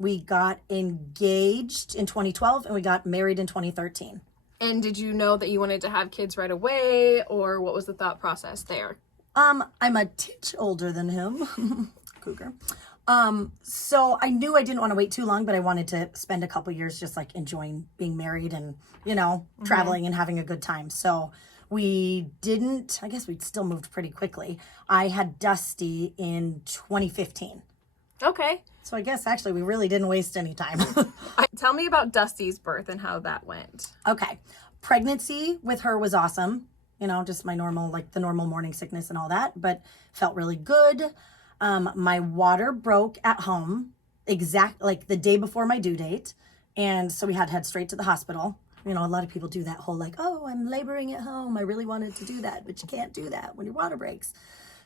We got engaged in 2012 and we got married in 2013. And did you know that you wanted to have kids right away, or what was the thought process there? I'm a titch older than him. Cougar. So I knew I didn't want to wait too long, but I wanted to spend a couple years just like enjoying being married and, traveling and having a good time. So I guess we'd still moved pretty quickly. I had Dusty in 2015. Okay. So I guess actually we really didn't waste any time. Tell me about Dusty's birth and how that went. Okay. Pregnancy with her was awesome. Just my normal, like the normal morning sickness and all that, but felt really good. My water broke at home like the day before my due date. And so we had to head straight to the hospital. A lot of people do that whole like, oh, I'm laboring at home. I really wanted to do that, but you can't do that when your water breaks.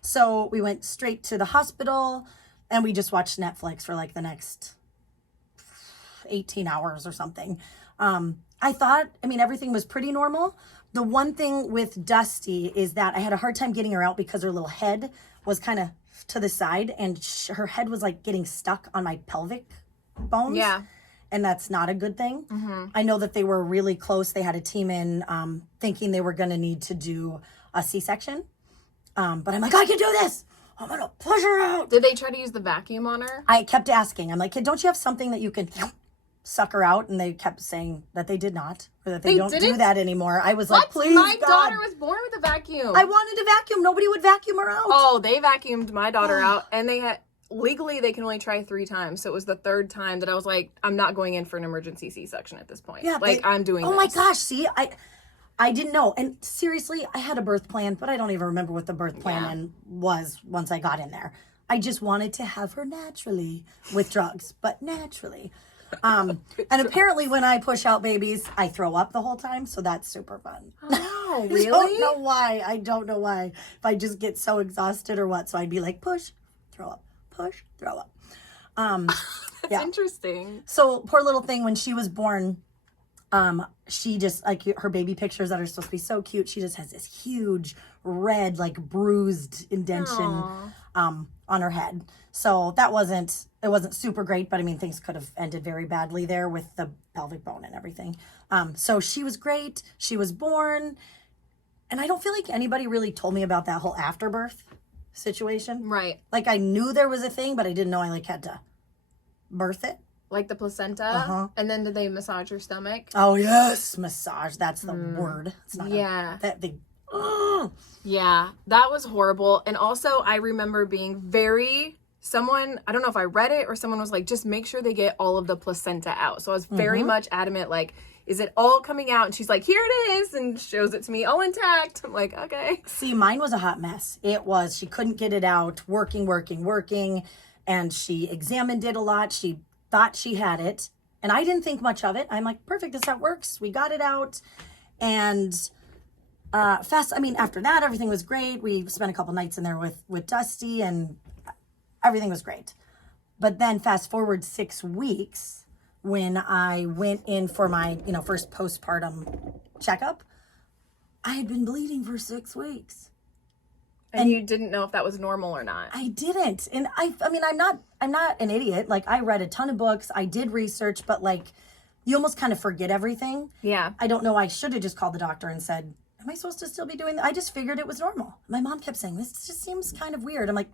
So we went straight to the hospital and we just watched Netflix for like the next 18 hours or something. I thought, everything was pretty normal. The one thing with Dusty is that I had a hard time getting her out because her little head was kind of to the side and her head was like getting stuck on my pelvic bones. Yeah. And that's not a good thing. Mm-hmm. I know that they were really close. They had a team in thinking they were going to need to do a C-section. But I'm like, I can do this. I'm going to push her out. Did they try to use the vacuum on her? I kept asking. I'm like, kid, don't you have something that you can suck her out? And they kept saying that they did not, or that they don't do that anymore. I was like, please, My God. daughter was born with a vacuum. I wanted to vacuum. Nobody would vacuum her out. Oh, they vacuumed my daughter out, and legally they can only try 3 times. So it was the 3rd time that I was like, I'm not going in for an emergency C-section at this point. Yeah, I'm doing this. Oh my gosh, see, I didn't know. And seriously, I had a birth plan, but I don't even remember what the birth plan was once I got in there. I just wanted to have her naturally with drugs, but naturally. And apparently when I push out babies, I throw up the whole time. So that's super fun. Oh, really? I don't know why. If I just get so exhausted or what. So I'd be like, push, throw up, push, throw up. That's interesting. So poor little thing, when she was born, she just, like, her baby pictures that are supposed to be so cute, she just has this huge red, like, bruised indention on her head. So it wasn't super great, but things could have ended very badly there with the pelvic bone and everything. So she was great. She was born. And I don't feel like anybody really told me about that whole afterbirth situation. Right. Like, I knew there was a thing, but I didn't know I had to birth it. Like the placenta? And then did they massage your stomach? Oh, yes. Massage. That's the word. It's not that big. Yeah, that was horrible. And also, I remember being I don't know if I read it or someone was like, just make sure they get all of the placenta out. So I was very much adamant, like, is it all coming out? And she's like, here it is, and shows it to me all intact. I'm like, okay. See, mine was a hot mess. She couldn't get it out, working. And she examined it a lot. She thought she had it. And I didn't think much of it. I'm like, perfect, this is how it works. We got it out. And after that, everything was great. We spent a couple nights in there with Dusty, and everything was great. But then fast forward 6 weeks, when I went in for my, first postpartum checkup, I had been bleeding for 6 weeks. And you didn't know if that was normal or not. I didn't. And I'm not an idiot. Like, I read a ton of books. I did research, but like, you almost kind of forget everything. Yeah. I don't know. I should have just called the doctor and said, am I supposed to still be doing that? I just figured it was normal. My mom kept saying, this just seems kind of weird. I'm like,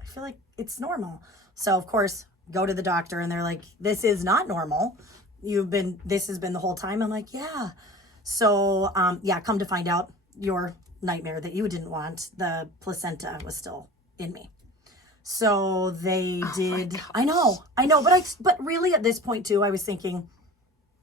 I feel like it's normal. So of course, go to the doctor and they're like, this is not normal. This has been the whole time. I'm like, yeah. So, come to find out, your nightmare that you didn't want, the placenta was still in me. So they did. I know. But really at this point too, I was thinking,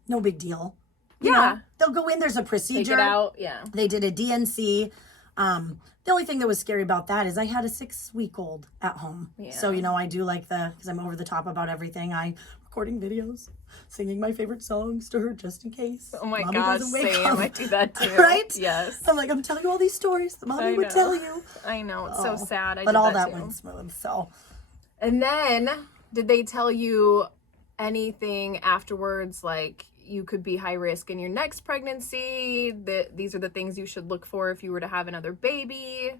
no big deal. You know, they'll go in, there's a procedure. Take it out, yeah. They did a DNC. The only thing that was scary about that is I had a 6-week-old at home. Yeah. So, I do like because I'm over the top about everything. I'm recording videos, singing my favorite songs to her just in case. Oh my gosh, same. I do that too. Right? Yes. I'm like, I'm telling you all these stories that Mommy would tell you. I know. It's so sad. But all that went smooth, so. And then, did they tell you anything afterwards, like, you could be high risk in your next pregnancy, that these are the things you should look for if you were to have another baby?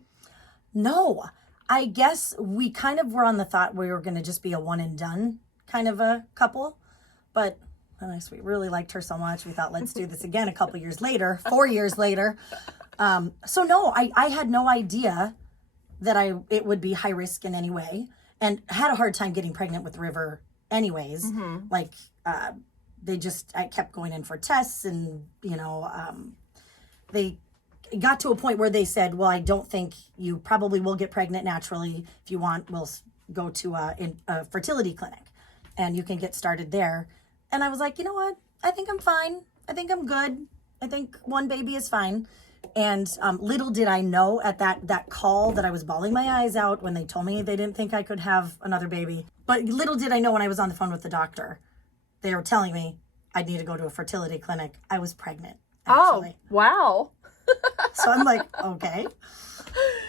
No. I guess we kind of were on the thought we were going to just be a one and done kind of a couple, but we really liked her so much. We thought, let's do this again a couple years later, 4 years later. So no, I had no idea that it would be high risk in any way, and had a hard time getting pregnant with River anyways. Like, I kept going in for tests, and, they got to a point where they said, well, I don't think you probably will get pregnant naturally. If you want, we'll go to a fertility clinic and you can get started there. And I was like, you know what? I think I'm fine. I think I'm good. I think one baby is fine. And little did I know at that call that I was bawling my eyes out when they told me they didn't think I could have another baby. But little did I know when I was on the phone with the doctor, they were telling me I'd need to go to a fertility clinic. I was pregnant, actually. Oh, wow. So I'm like, okay.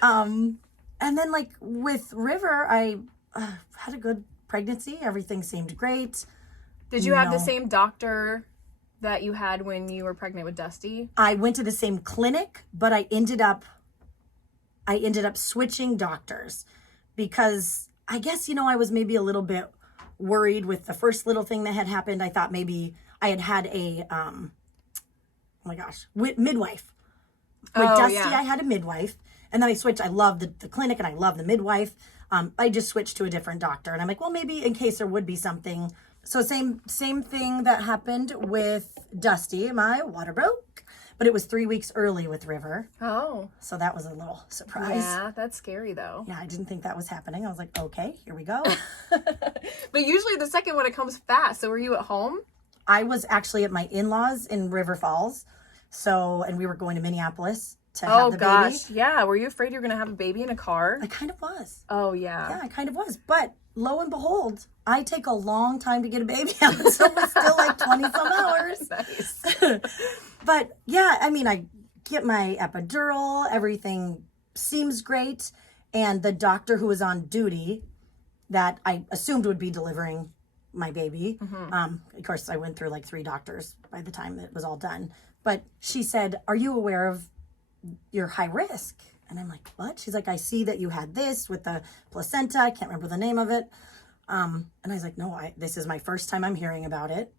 And then, like, with River, I had a good pregnancy. Everything seemed great. Did you have the same doctor that you had when you were pregnant with Dusty? I went to the same clinic, but I ended up switching doctors because I guess, I was maybe a little bit worried with the first little thing that had happened. I thought maybe I had a, midwife. With Dusty, yeah. I had a midwife, and then I switched. I love the clinic, and I love the midwife. I just switched to a different doctor, and I'm like, well, maybe in case there would be something. So same thing that happened with Dusty. My water broke, but it was 3 weeks early with River. Oh. So that was a little surprise. Yeah, that's scary, though. Yeah, I didn't think that was happening. I was like, okay, here we go. But usually the second one, it comes fast. So were you at home? I was actually at my in-laws in River Falls. And we were going to Minneapolis to have the baby. Oh, gosh. Yeah. Were you afraid you were going to have a baby in a car? I kind of was. Oh, yeah. Yeah, I kind of was. But lo and behold, I take a long time to get a baby out. So it's still like 20 some hours. Nice. But yeah, I get my epidural. Everything seems great. And the doctor who was on duty that I assumed would be delivering my baby. Of course, I went through like 3 doctors by the time it was all done. But she said, are you aware of your high risk? And I'm like, what? She's like, I see that you had this with the placenta. I can't remember the name of it. And I was like, no, this is my first time I'm hearing about it.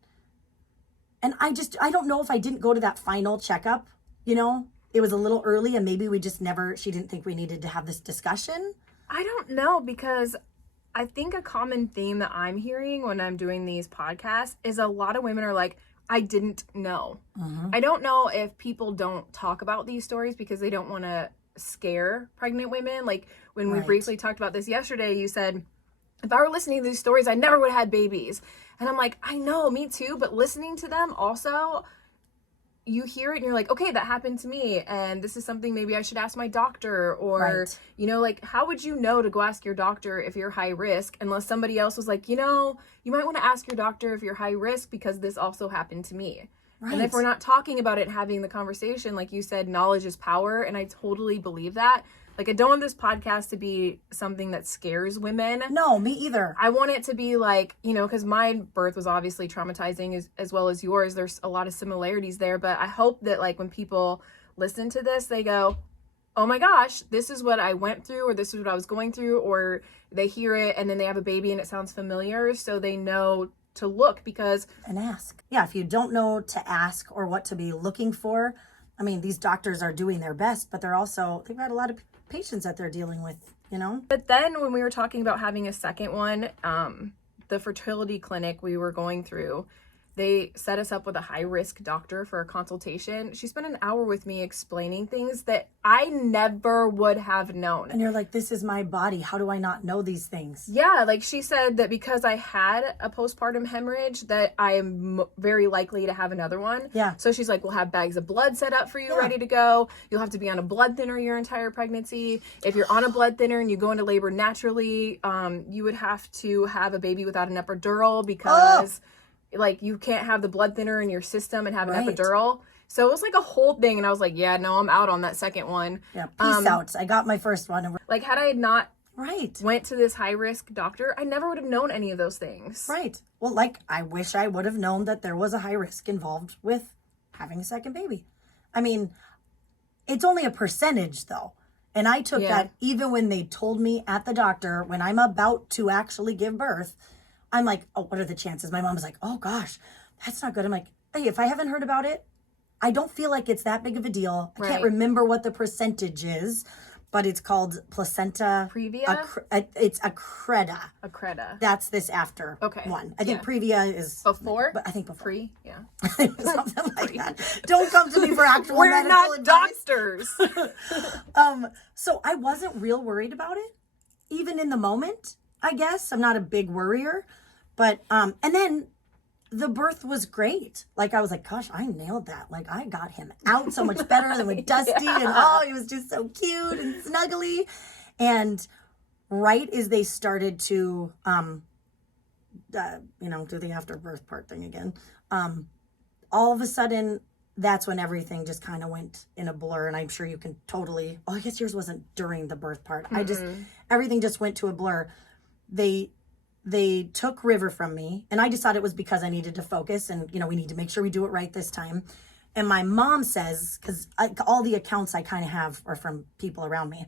And I don't know if I didn't go to that final checkup, it was a little early and maybe she didn't think we needed to have this discussion. I don't know, because I think a common theme that I'm hearing when I'm doing these podcasts is a lot of women are like, I didn't know. I don't know if people don't talk about these stories because they don't want to scare pregnant women. Like when we briefly talked about this yesterday, you said, if I were listening to these stories, I never would have had babies. And I'm like, I know, me too. But listening to them also, you hear it and you're like, okay, that happened to me. And this is something maybe I should ask my doctor. Or, how would you know to go ask your doctor if you're high risk unless somebody else was like, you might want to ask your doctor if you're high risk because this also happened to me. Right. And if we're not talking about it, having the conversation, like you said, knowledge is power. And I totally believe that. Like, I don't want this podcast to be something that scares women. No, me either. I want it to be like, because my birth was obviously traumatizing as well as yours. There's a lot of similarities there. But I hope that, like, when people listen to this, they go, oh my gosh, this is what I went through, or this is what I was going through, or they hear it and then they have a baby and it sounds familiar. So they know to look and ask. Yeah, if you don't know to ask or what to be looking for, these doctors are doing their best, but they've got a lot of patients that they're dealing with, But then when we were talking about having a second one, the fertility clinic we were going through, they set us up with a high-risk doctor for a consultation. She spent an hour with me explaining things that I never would have known. And you're like, this is my body. How do I not know these things? Yeah, like she said that because I had a postpartum hemorrhage that I am very likely to have another one. Yeah. So she's like, we'll have bags of blood set up for you, ready to go. You'll have to be on a blood thinner your entire pregnancy. If you're on a blood thinner and you go into labor naturally, you would have to have a baby without an epidural because... like you can't have the blood thinner in your system and have an epidural. So it was like a whole thing. And I was like, yeah, no, I'm out on that second one. Yeah. Peace out. I got my first one. Like had I not went to this high risk doctor, I never would have known any of those things. Right. Well, like I wish I would have known that there was a high risk involved with having a second baby. It's only a percentage though. And I took that even when they told me at the doctor, when I'm about to actually give birth, I'm like, oh, what are the chances? My mom was like, oh gosh, that's not good. I'm like, hey, if I haven't heard about it, I don't feel like it's that big of a deal. I can't remember what the percentage is, but it's called placenta Previa? It's Accreta. Accreta. That's this after one. I think Previa is before. But I think before. Pre, yeah. Something like that. Don't come to me for actual We're medical not advice. doctors. So I wasn't real worried about it, even in the moment. I guess I'm not a big worrier, but and then the birth was great. Like I was like, gosh, I nailed that. Like I got him out so much better than with Dusty, and he was just so cute and snuggly. And right as they started to, do the afterbirth part thing again, all of a sudden, that's when everything just kind of went in a blur. And I'm sure you can totally. Oh, I guess yours wasn't during the birth part. Everything just went to a blur. They took River from me, and I just thought it was because I needed to focus, and we need to make sure we do it right this time. And my mom says, because all the accounts I kind of have are from people around me.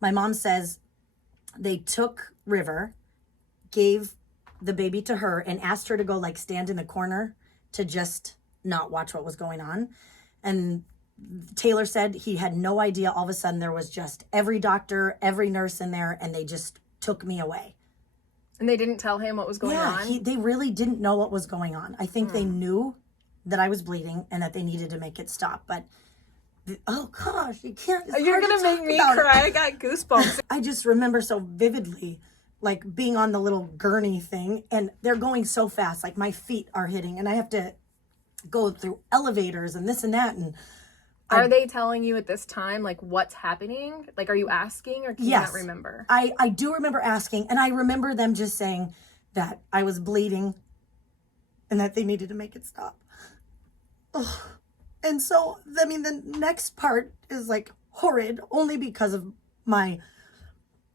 My mom says they took River, gave the baby to her, and asked her to go like stand in the corner to just not watch what was going on. And Taylor said he had no idea. All of a sudden there was just every doctor, every nurse in there, and they just took me away. And they didn't tell him what was going on? Yeah, they really didn't know what was going on. I think they knew that I was bleeding and that they needed to make it stop. But, oh gosh, you can't. You're going to make me cry. I got goosebumps. I just remember so vividly, like being on the little gurney thing, and they're going so fast. Like my feet are hitting, and I have to go through elevators and this and that. And are they telling you at this time, like, what's happening? Like, are you asking, or can you not remember? I do remember asking, and I remember them just saying that I was bleeding and that they needed to make it stop. Ugh. And so, I mean, the next part is, like, horrid, only because of my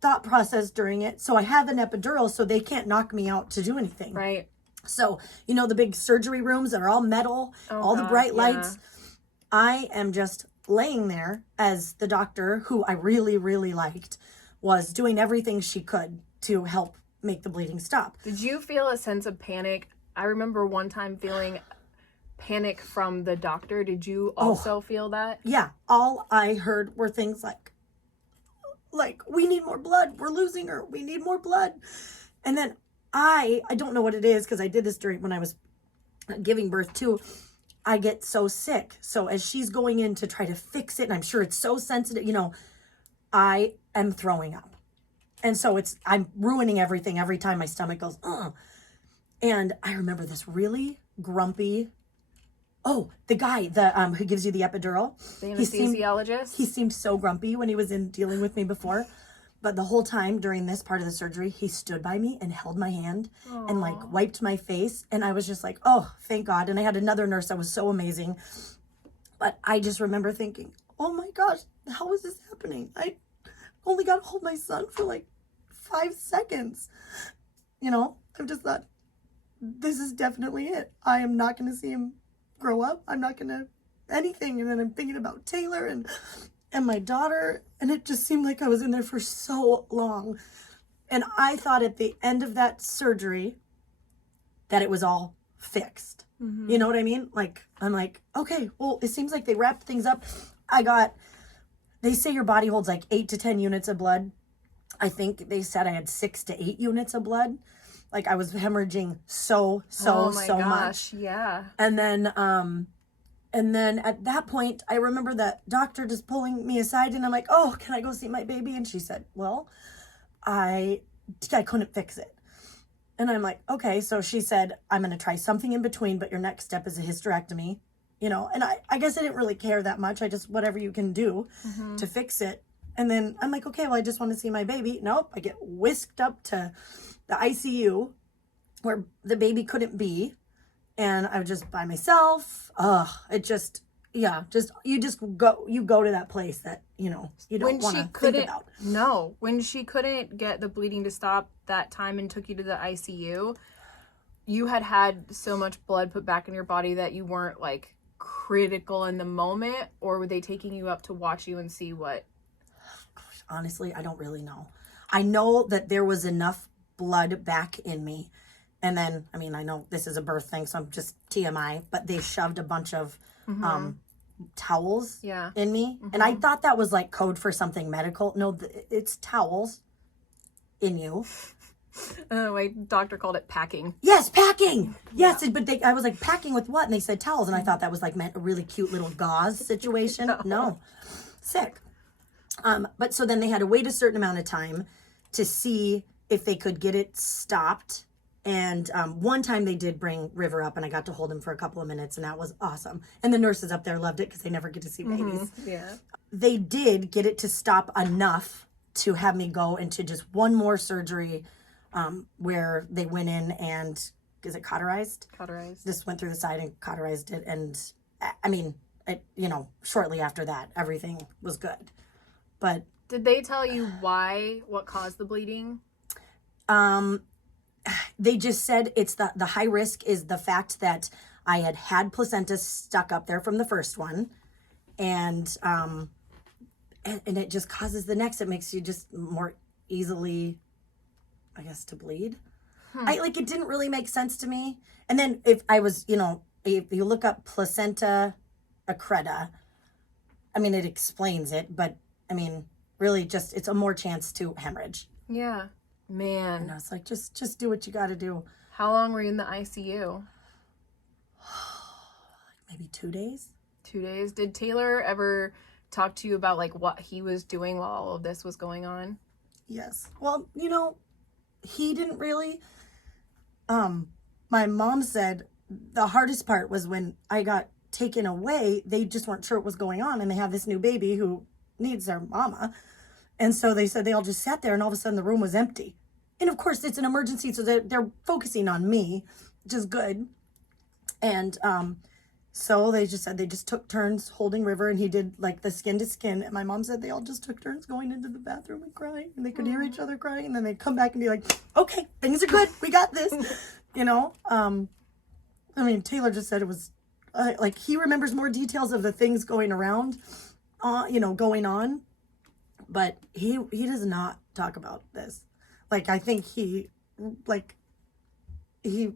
thought process during it. So I have an epidural, so they can't knock me out to do anything. Right. So, the big surgery rooms that are all metal, all the bright lights. I am just laying there as the doctor, who I really, really liked, was doing everything she could to help make the bleeding stop. Did you feel a sense of panic? I remember one time feeling panic from the doctor. Did you also feel that? Yeah. All I heard were things like, we need more blood. We're losing her. We need more blood. And then I don't know what it is, because I did this when I was giving birth too. I get so sick. So as she's going in to try to fix it, and I'm sure it's so sensitive, I am throwing up. And so I'm ruining everything every time my stomach goes, ugh. And I remember this really grumpy, the guy, who gives you the epidural. The anesthesiologist? He seemed so grumpy when he was in dealing with me before. But the whole time during this part of the surgery, he stood by me and held my hand and like wiped my face. And I was just like, oh, thank God. And I had another nurse that was so amazing. But I just remember thinking, oh my gosh, how is this happening? I only got to hold my son for like 5 seconds. I'm just thought, this is definitely it. I am not going to see him grow up. I'm not going to anything. And then I'm thinking about Taylor and my daughter, and it just seemed like I was in there for so long. And I thought at the end of that surgery that it was all fixed. You know what I mean? Like, I'm like, okay, well, it seems like they wrapped things up. They say your body holds like 8 to 10 units of blood. I think they said I had 6 to 8 units of blood. Like I was hemorrhaging so much. Yeah. And then at that point, I remember that doctor just pulling me aside, and I'm like, oh, can I go see my baby? And she said, well, I couldn't fix it. And I'm like, okay. So she said, I'm going to try something in between, but your next step is a hysterectomy, and I guess I didn't really care that much. I just, whatever you can do to fix it. And then I'm like, okay, well, I just want to see my baby. Nope. I get whisked up to the ICU where the baby couldn't be. And I was just by myself. You go to that place that, you don't want to think about. No, when she couldn't get the bleeding to stop that time and took you to the ICU, you had so much blood put back in your body that you weren't like critical in the moment, or were they taking you up to watch you and see what? Honestly, I don't really know. I know that there was enough blood back in me And then, I mean, I know this is a birth thing, so I'm just TMI, but they shoved a bunch of towels in me. And I thought that was like code for something medical. No, it's towels in you. My doctor called it packing. Yes, packing. Yes, but I was like, packing with what? And they said towels, and I thought that was like meant a really cute little gauze situation. No. Sick. But so then they had to wait a certain amount of time to see if they could get it stopped. And one time they did bring River up, and I got to hold him for a couple of minutes, and that was awesome. And the nurses up there loved it because they never get to see babies. Yeah. They did get it to stop enough to have me go into just one more surgery where they went in and, is it cauterized? Cauterized. Just went through the side and cauterized it. And I mean, shortly after that, everything was good. But did they tell you what caused the bleeding? They just said it's the high risk is the fact that I had placenta stuck up there from the first one, and it just causes the next. It makes you just more easily, I guess, to bleed. It didn't really make sense to me. And then if I was, if you look up placenta accreta, I mean, it explains it, but I mean, really just it's a more chance to hemorrhage. Yeah. Man. And I was like, just do what you got to do. How long were you in the ICU? Maybe 2 days. 2 days. Did Taylor ever talk to you about like what he was doing while all of this was going on? Yes. Well, he didn't really. My mom said the hardest part was when I got taken away. They just weren't sure what was going on, and they have this new baby who needs their mama. And so they said they all just sat there, and all of a sudden the room was empty. And of course, it's an emergency, so they're focusing on me, which is good. And so they just said they just took turns holding River, and he did like the skin to skin. And my mom said they all just took turns going into the bathroom and crying, and they could hear each other crying, and then they'd come back and be like, "Okay, things are good, we got this," I mean, Taylor just said it was like he remembers more details of the things going around, going on. But he does not talk about this. Like, I think he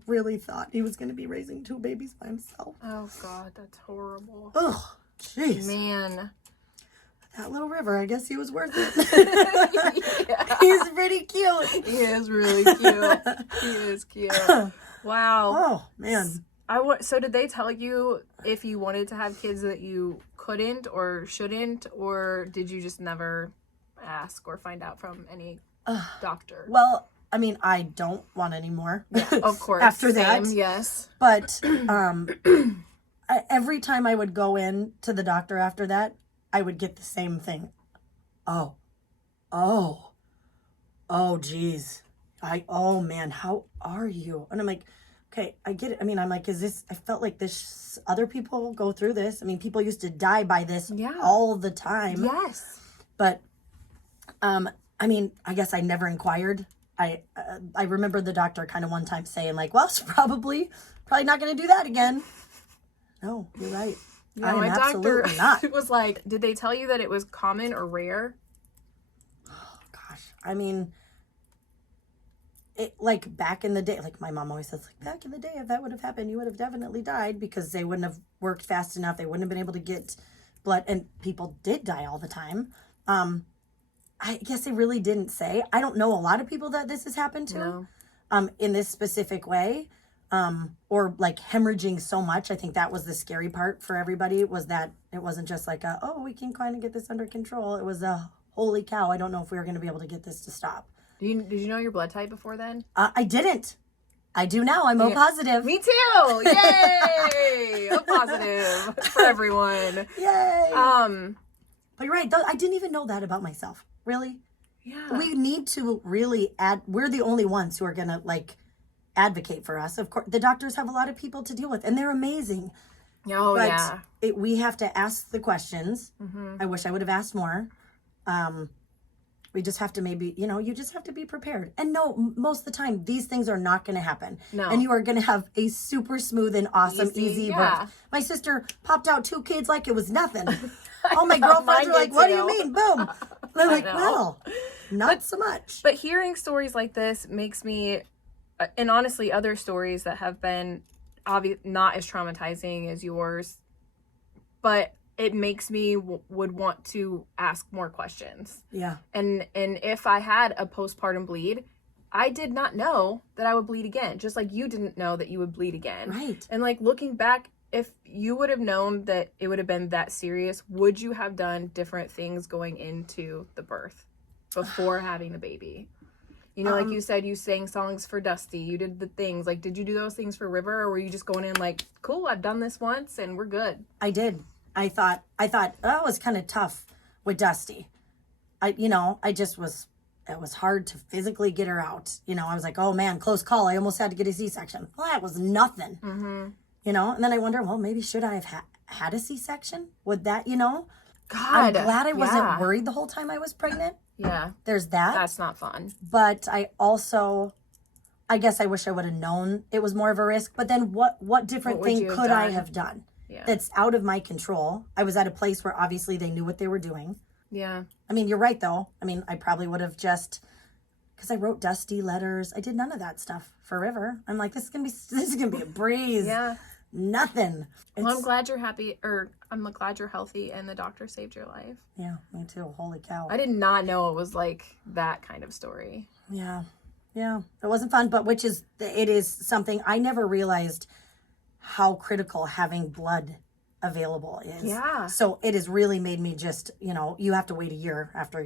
really thought he was going to be raising 2 babies by himself. Oh, God, that's horrible. Oh, jeez. Man. That little River, I guess he was worth it. Yeah. He's pretty cute. He is really cute. He is cute. Wow. Oh, man. So did they tell you if you wanted to have kids that you couldn't or shouldn't, or did you just never ask or find out from any doctor? Well, I mean, I don't want any more. Yeah, of course. After that, yes. But every time I would go in to the doctor after that, I would get the same thing. Oh, geez. Oh man, how are you? And I'm like, okay, I get it. I mean, I'm like, I felt like this, other people go through this. I mean, people used to die by this all the time. Yes. But, I mean, I guess I never inquired. I remember the doctor kind of one time saying like, well, it's probably not going to do that again. No, you're right. No, my doctor was like, did they tell you that it was common or rare? Oh, gosh. I mean, it like back in the day, like my mom always says, like back in the day, if that would have happened, you would have definitely died because they wouldn't have worked fast enough. They wouldn't have been able to get blood, and people did die all the time. I guess they really didn't say. I don't know a lot of people that this has happened to, in this specific way, or like hemorrhaging so much. I think that was the scary part for everybody, was that it wasn't just like we can kind of get this under control. It was holy cow, I don't know if we were going to be able to get this to stop. Did you know your blood type before then? I didn't. I do now. I'm O positive. Me too. Yay! O positive for everyone. Yay. But you're right. I didn't even know that about myself. Really? Yeah. We need to really we're the only ones who are going to like advocate for us. Of course, the doctors have a lot of people to deal with, and they're amazing. Oh, but yeah. We have to ask the questions. Mm-hmm. I wish I would have asked more. We just have to maybe, you just have to be prepared. And no, most of the time, these things are not going to happen. No. And you are going to have a super smooth and awesome, easy birth. My sister popped out 2 kids like it was nothing. All my girlfriends are like, what do you mean? Boom. And I'm like, well, not so much. But hearing stories like this makes me and honestly, other stories that have been not as traumatizing as yours, but it makes me would want to ask more questions. Yeah. And if I had a postpartum bleed, I did not know that I would bleed again, just like you didn't know that you would bleed again. Right. And like looking back, if you would have known that it would have been that serious, would you have done different things going into the birth before having the baby? You know, like you said, you sang songs for Dusty. You did the things. Like, did you do those things for River, or were you just going in like, cool, I've done this once and we're good? I did. I thought that was kind of tough with Dusty. It was hard to physically get her out. You know, I was like, oh man, close call. I almost had to get a C-section. Well, that was nothing. Mm-hmm. You know, and then I wonder, well, maybe should I have had a C-section? Would that, God, I'm glad I wasn't worried the whole time I was pregnant. Yeah. There's that. That's not fun. But I guess I wish I would have known it was more of a risk. But then what different thing could I have done? Yeah. That's out of my control. I was at a place where obviously they knew what they were doing. Yeah. I mean, you're right, though. I mean, I probably would have just, because I wrote Dusty letters. I did none of that stuff for River. I'm like, this is gonna be a breeze. Yeah. Nothing. Well, I'm glad you're happy, or I'm glad you're healthy and the doctor saved your life. Yeah, me too. Holy cow. I did not know it was like that kind of story. Yeah. Yeah. It wasn't fun, but it is something I never realized how critical having blood available is. Yeah. So it has really made me just, you have to wait a year after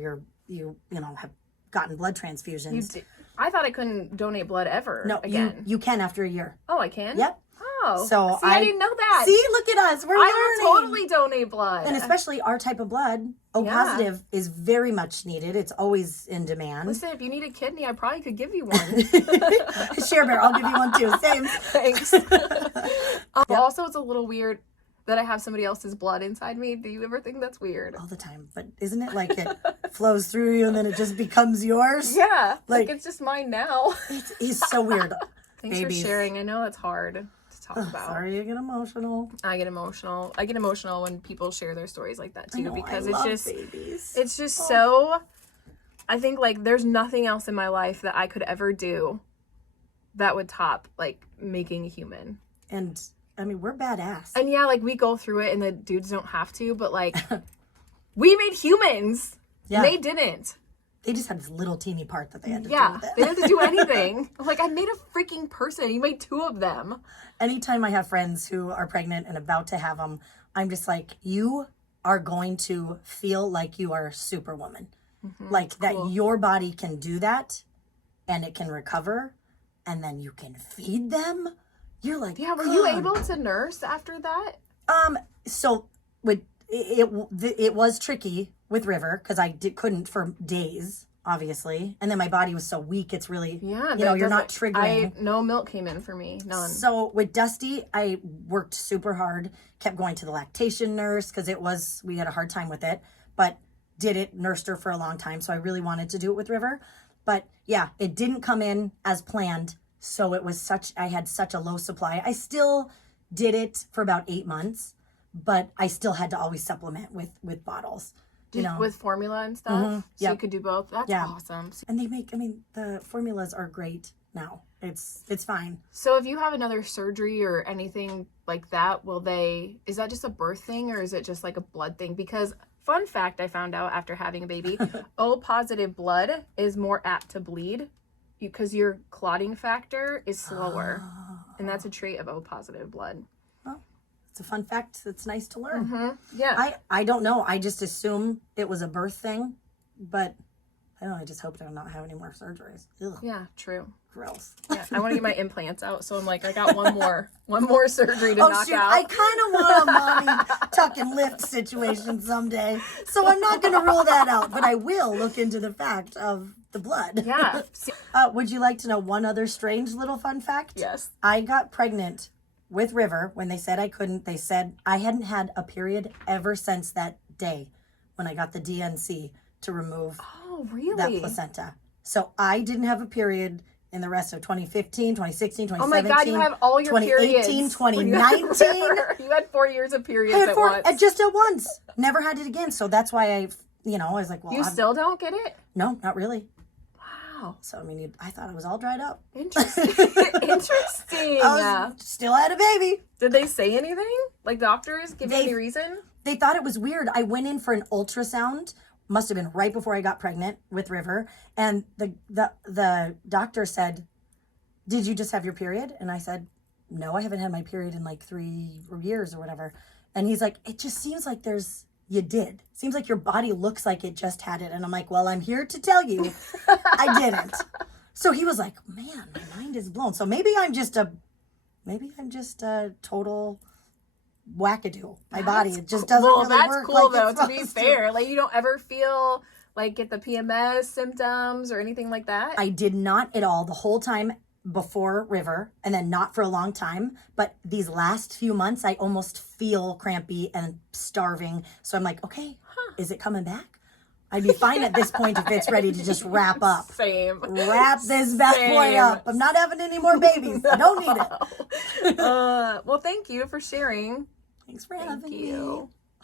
you have gotten blood transfusions. I thought I couldn't donate blood ever. No, again. you can after a year. Oh, I can? Yep. Oh. So I didn't know that. See, look at us. We're I learning. would totally donate blood. And especially our type of blood, O positive is very much needed. It's always in demand. Listen, if you need a kidney, I probably could give you one. Share Bear, I'll give you one too. Same. Thanks. Also, it's a little weird that I have somebody else's blood inside me. Do you ever think that's weird? All the time. But isn't it like it flows through you and then it just becomes yours? Yeah. Like it's just mine now. It's so weird. Thanks for sharing. I know that's hard to talk about. Sorry you get emotional. I get emotional. I get emotional when people share their stories like that too, because babies. It's just so, I think like there's nothing else in my life that I could ever do that would top like making a human. And I mean, we're badass. And yeah, like we go through it and the dudes don't have to, but like we made humans. Yeah. They didn't. They just had this little teeny part that they had to do with it. They didn't have to do anything. Like, I made a freaking person. You made two of them. Anytime I have friends who are pregnant and about to have them, I'm just like, you are going to feel like you are Superwoman. Mm-hmm. Like that your body can do that and it can recover and then you can feed them. You're like, yeah, were you able to nurse after that? So it was tricky with River because I couldn't for days, obviously, and then my body was so weak. It's really you're not triggering. No milk came in for me, none. So with Dusty, I worked super hard, kept going to the lactation nurse because we had a hard time with it, but nursed her for a long time. So I really wanted to do it with River, but yeah, it didn't come in as planned. So I had such a low supply. I still did it for about 8 months, but I still had to always supplement with bottles. With formula and stuff? Mm-hmm. So you could do both? That's awesome. And the formulas are great now. It's fine. So if you have another surgery or anything like that, is that just a birth thing or is it just like a blood thing? Because fun fact I found out after having a baby, O positive blood is more apt to bleed because your clotting factor is slower. And that's a trait of O positive blood. It's a fun fact that's nice to learn. Mm-hmm. Yeah. I don't know. I just assume it was a birth thing, but I don't know. I just hope to not have any more surgeries. Ugh. Yeah, true. Gross. Yeah, I want to get my implants out, so I'm like, I got one more surgery to knock out. I kind of want a mommy tuck and lift situation someday, so I'm not going to rule that out, but I will look into the fact of the blood. Yeah. Would you like to know one other strange little fun fact? Yes. I got pregnant with River when they said I couldn't. They said I hadn't had a period ever since that day when I got the DNC to remove that placenta. So I didn't have a period in the rest of 2015, 2016, 2017. Oh my God, you have all your 2018, 2019. You had 4 years of periods at once. Just at once. Never had it again. So that's why I was like, well. You still don't get it? No, not really. Wow. So, I mean, I thought I was all dried up. Interesting. Interesting. Still had a baby. Did they say anything? Like doctors give you any reason? They thought it was weird. I went in for an ultrasound. Must have been right before I got pregnant with River. And the doctor said, did you just have your period? And I said, no, I haven't had my period in like 3 years or whatever. And he's like, it just seems like you did. Seems like your body looks like it just had it. And I'm like, well, I'm here to tell you I didn't. So he was like, man, my mind is blown. So maybe I'm just a total wackadoo. My body, it just doesn't really that's work. Cool like though, to be fair. Like you don't ever feel like get the PMS symptoms or anything like that? I did not at all the whole time before River, and then not for a long time. But these last few months, I almost feel crampy and starving. So I'm like, okay, is it coming back? I'd be fine at this point if it's ready to just wrap up. Same. Wrap this bad boy up. I'm not having any more babies. I don't need it. Well, thank you for sharing. Thanks for having me. Thank you.